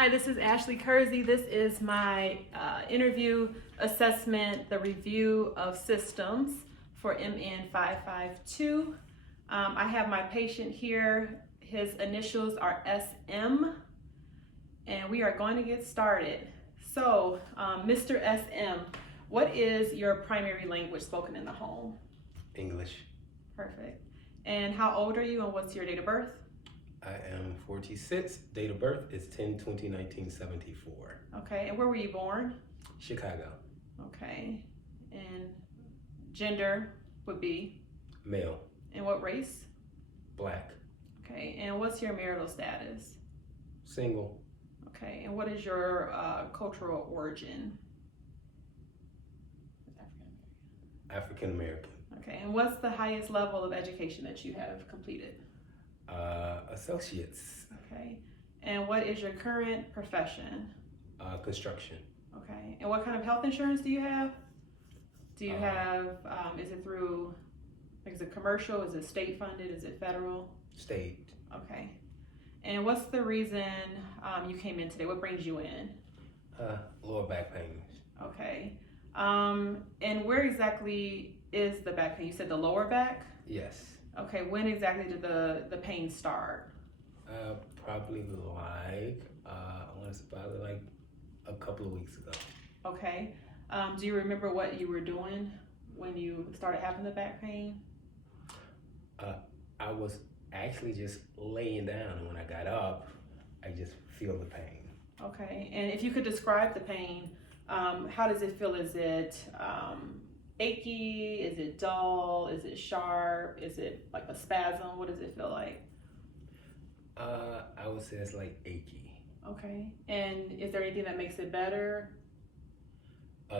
Hi, this is Ashley Kersey. This is my interview assessment, the review of systems for MN 552. I have my patient here. His initials are SM, and we are going to get started. So, Mr. SM, what is your primary language spoken in the home? English. Perfect. And how old are you, and what's your date of birth? I am 46. Date of birth is 10/20/1974. Okay, and where were you born? Chicago. Okay, and gender would be? Male. And what race? Black. Okay, and what's your marital status? Single. Okay, and what is your cultural origin? African American. Okay, and what's the highest level of education that you have completed? Associates. Okay, and what is your current profession? Construction. Okay, and what kind of health insurance do you have? Do you have, is it through, like, is it commercial, is it state funded, is it federal? State. Okay, and what's the reason you came in today? What brings you in? Lower back pain. Okay, and where exactly is the back pain? You said the lower back? Yes. Okay, when exactly did the pain start? Probably like, I want to say probably like a couple of weeks ago. Okay, do you remember what you were doing when you started having the back pain? I was actually just laying down, and when I got up, I just feel the pain. Okay, and if you could describe the pain, how does it feel? Is it achy? Is it dull? Is it sharp? Is it like a spasm? What does it feel like? I would say it's like achy. Okay, and is there anything that makes it better?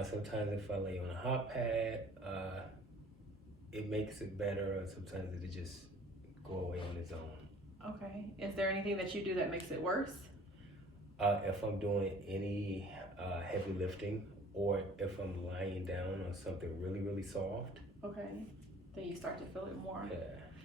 Sometimes if I lay on a hot pad, it makes it better, or sometimes it'll just go away on its own. Okay, is there anything that you do that makes it worse? If I'm doing any heavy lifting, or if I'm lying down on something really, really soft. Okay, then you start to feel it more. Yeah.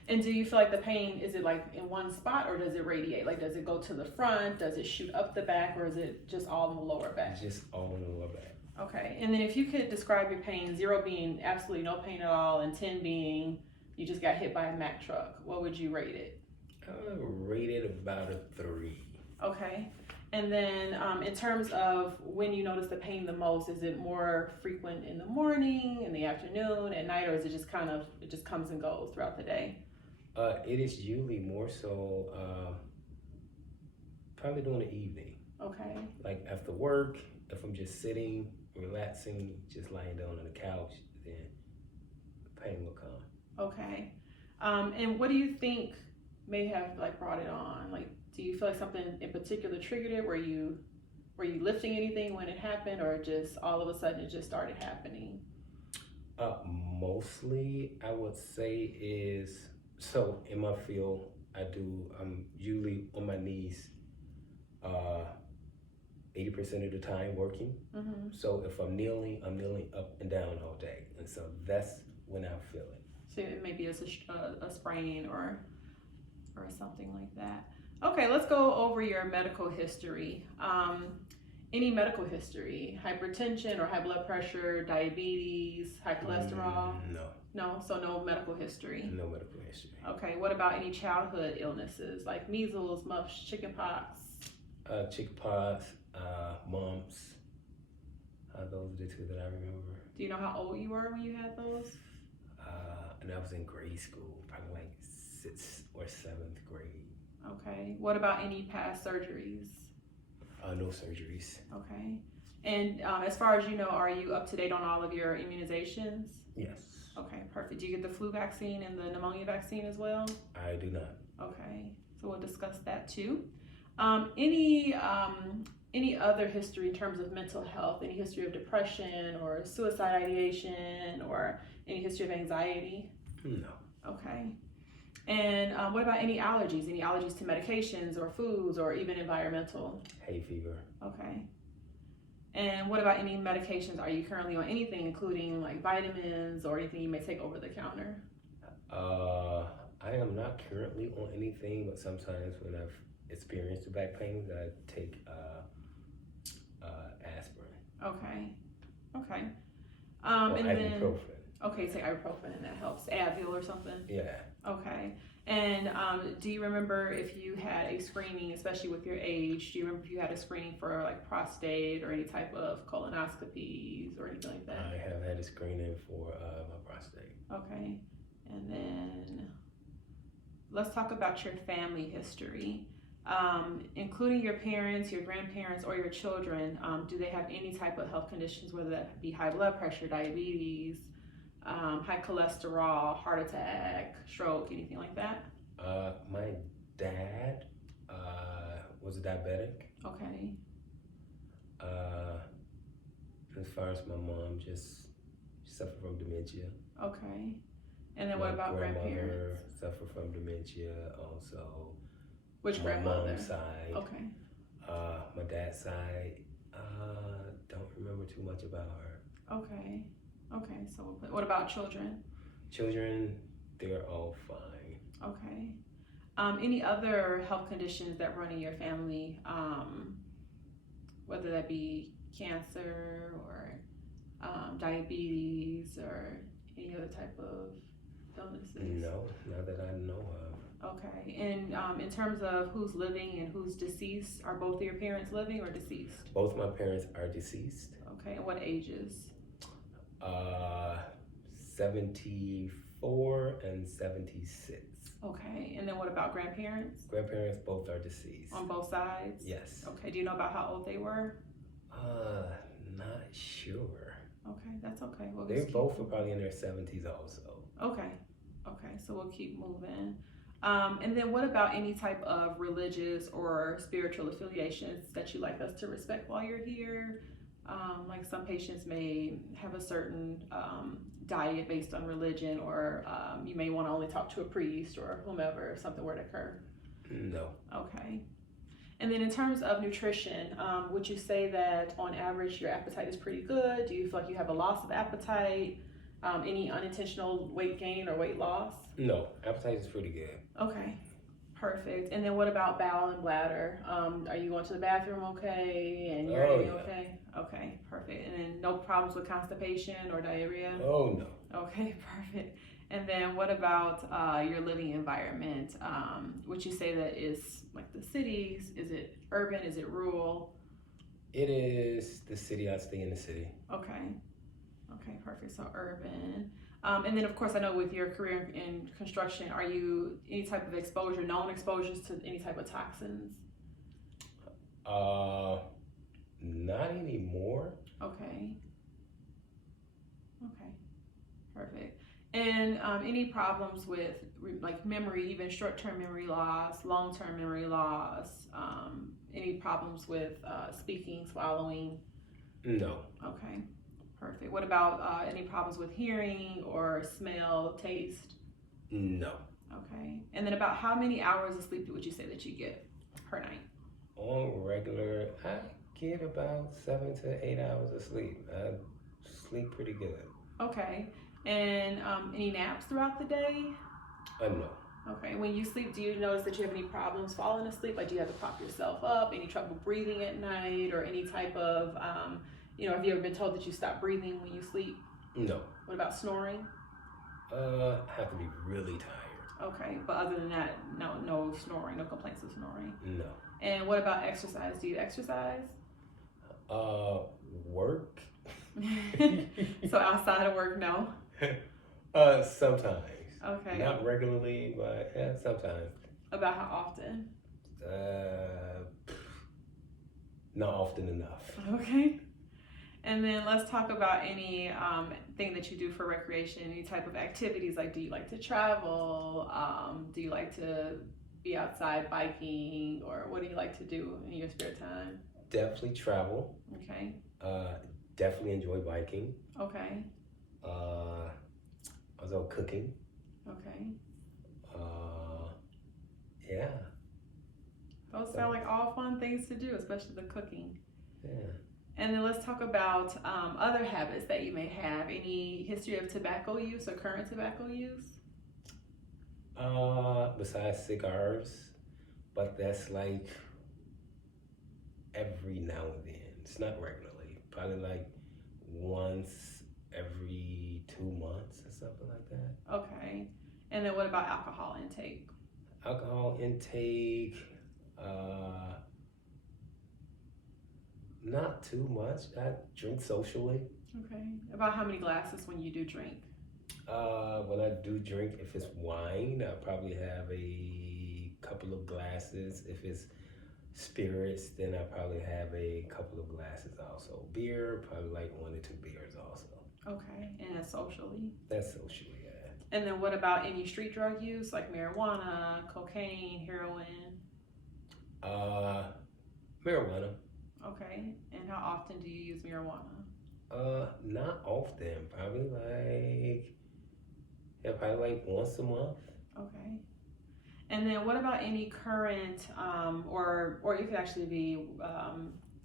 And do you feel like the pain, is it like in one spot, or does it radiate? Like, does it go to the front? Does it shoot up the back, or is it just all in the lower back? It's just all in the lower back. Okay, and then if you could describe your pain, 0 being absolutely no pain at all, and 10 being you just got hit by a Mack truck, what would you rate it? I would rate it about a 3. Okay, and then in terms of when you notice the pain the most, is it more frequent in the morning, in the afternoon, at night, or is it just kind of, it just comes and goes throughout the day? It is usually more so probably during the evening. Okay. Like after work, if I'm just sitting, relaxing, just lying down on the couch, then the pain will come. Okay. And what do you think may have like brought it on? Like, do you feel like something in particular triggered it? Were you lifting anything when it happened, or just all of a sudden it just started happening? Mostly I would say is, so in my field, I'm usually on my knees 80% of the time working. Mm-hmm. So if I'm kneeling up and down all day. And so that's when I feel it. So it maybe it's a sprain or something like that. Okay, let's go over your medical history. Any medical history? Hypertension or high blood pressure, diabetes, high cholesterol? No. No, so no medical history. No medical history. Okay, what about any childhood illnesses like measles, mumps, chickenpox? Chickenpox, mumps. Those are the 2 that I remember. Do you know how old you were when you had those? And I was in grade school, probably like 6th or 7th grade. Okay, what about any past surgeries? No surgeries. Okay, and as far as you know, are you up to date on all of your immunizations? Yes. Okay, perfect. Do you get the flu vaccine and the pneumonia vaccine as well? I do not. Okay, so we'll discuss that too. Any other history in terms of mental health? Any history of depression or suicide ideation or any history of anxiety? No. Okay. And what about any allergies? Any allergies to medications or foods or even environmental? Hay fever. Okay. And what about any medications? Are you currently on anything, including like vitamins or anything you may take over the counter? I am not currently on anything, but sometimes when I've experience the back pain, I take aspirin. Okay. Okay. Or And then ibuprofen. okay, take ibuprofen and that helps. Advil or something. Yeah. Okay. And do you remember if you had a screening, especially with your age? Do you remember if you had a screening for like prostate or any type of colonoscopies or anything like that? I have had a screening for my prostate. Okay. And then let's talk about your family history. Including your parents, your grandparents, or your children, do they have any type of health conditions, whether that be high blood pressure, diabetes, high cholesterol, heart attack, stroke, anything like that? My dad was a diabetic. Okay. As far as my mom, just suffered from dementia. Okay. And then what about grandparents? My grandmother suffered from dementia also. Which my grandmother? Mom's side. Okay. My dad's side, don't remember too much about her. Okay. Okay. So what about children? Children, they're all fine. Okay. Any other health conditions that run in your family, whether that be cancer or diabetes or any other type of illnesses? No, not that I know of. Okay. And in terms of who's living and who's deceased, are both of your parents living or deceased? Both my parents are deceased. Okay. And what ages? 74 and 76. Okay. And then what about grandparents? Grandparents both are deceased. On both sides? Yes. Okay. Do you know about how old they were? Not sure. Okay, that's okay. We'll They just both were probably in their 70s also. Okay. Okay, so we'll keep moving. And then what about any type of religious or spiritual affiliations that you like us to respect while you're here? Like some patients may have a certain diet based on religion, or you may want to only talk to a priest or whomever if something were to occur. No. Okay. And then in terms of nutrition, would you say that on average your appetite is pretty good? Do you feel like you have a loss of appetite? Any unintentional weight gain or weight loss? No, appetite is pretty good. Okay, perfect. And then what about bowel and bladder? Are you going to the bathroom okay? And you're eating okay? Okay, perfect. And then no problems with constipation or diarrhea? Oh, no. Okay, perfect. And then what about your living environment? Would you say that is like the cities? Is it urban? Is it rural? It is the city. I stay in the city. Okay. Okay, perfect. So urban. And then of course I know with your career in construction, are you any type of exposure, known exposures to any type of toxins? Not anymore. Okay. Okay. Perfect. And any problems with like memory, even short-term memory loss, long-term memory loss, any problems with speaking, swallowing? No. Okay, perfect. What about any problems with hearing or smell, taste? No. Okay. And then about how many hours of sleep would you say that you get per night? On regular, I get about 7 to 8 hours of sleep. I sleep pretty good. Okay. And any naps throughout the day? No. Okay. When you sleep, do you notice that you have any problems falling asleep? Like, do you have to prop yourself up? Any trouble breathing at night, or any type of, have you ever been told that you stop breathing when you sleep? No. What about snoring? I have to be really tired. Okay. But other than that, no snoring, no complaints of snoring. No. And what about exercise? Do you exercise? Work. So outside of work, no? Sometimes. Okay. Not regularly, but yeah, sometimes. About how often? Not often enough. Okay. And then let's talk about any thing that you do for recreation, any type of activities. Like, do you like to travel? Do you like to be outside biking? Or what do you like to do in your spare time? Definitely travel. Okay. Definitely enjoy biking. Okay. Also cooking. Okay. Yeah. Those sound like all fun things to do, especially the cooking. Yeah. And then let's talk about other habits that you may have. Any history of tobacco use or current tobacco use? Besides cigars, but that's like every now and then. It's not regularly. Probably like once every 2 months or something like that. Okay. And then what about alcohol intake? Alcohol intake, not too much. I drink socially. Okay. About how many glasses when you do drink? When I do drink, if it's wine, I probably have a couple of glasses. If it's spirits, then I probably have a couple of glasses also. Beer, probably like 1 or 2 beers also. Okay. And then socially? That's socially, yeah. And then what about any street drug use, like marijuana, cocaine, heroin? Marijuana. Okay. And how often do you use marijuana? Not often. Probably like once a month. Okay. And then what about any current, or it could actually be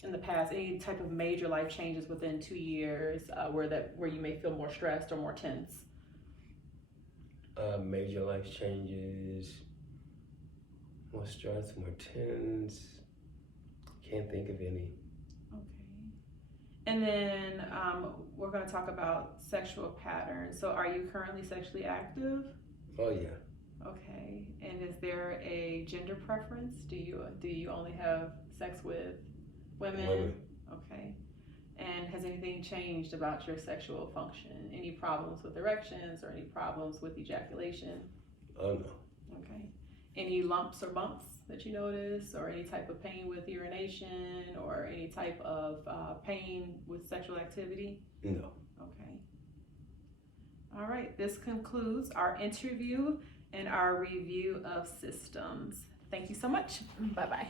in the past, any type of major life changes within 2 years where you may feel more stressed or more tense? Major life changes, more stress, more tense. Can't think of any. Okay. And then we're going to talk about sexual patterns. So are you currently sexually active? Oh yeah. Okay. And is there a gender preference? Do you only have sex with women? Women. Okay. And has anything changed about your sexual function? Any problems with erections or any problems with ejaculation? Oh no. Okay. Any lumps or bumps that you notice, or any type of pain with urination, or any type of pain with sexual activity? No. Okay. All right. This concludes our interview and our review of systems. Thank you so much. Bye-bye.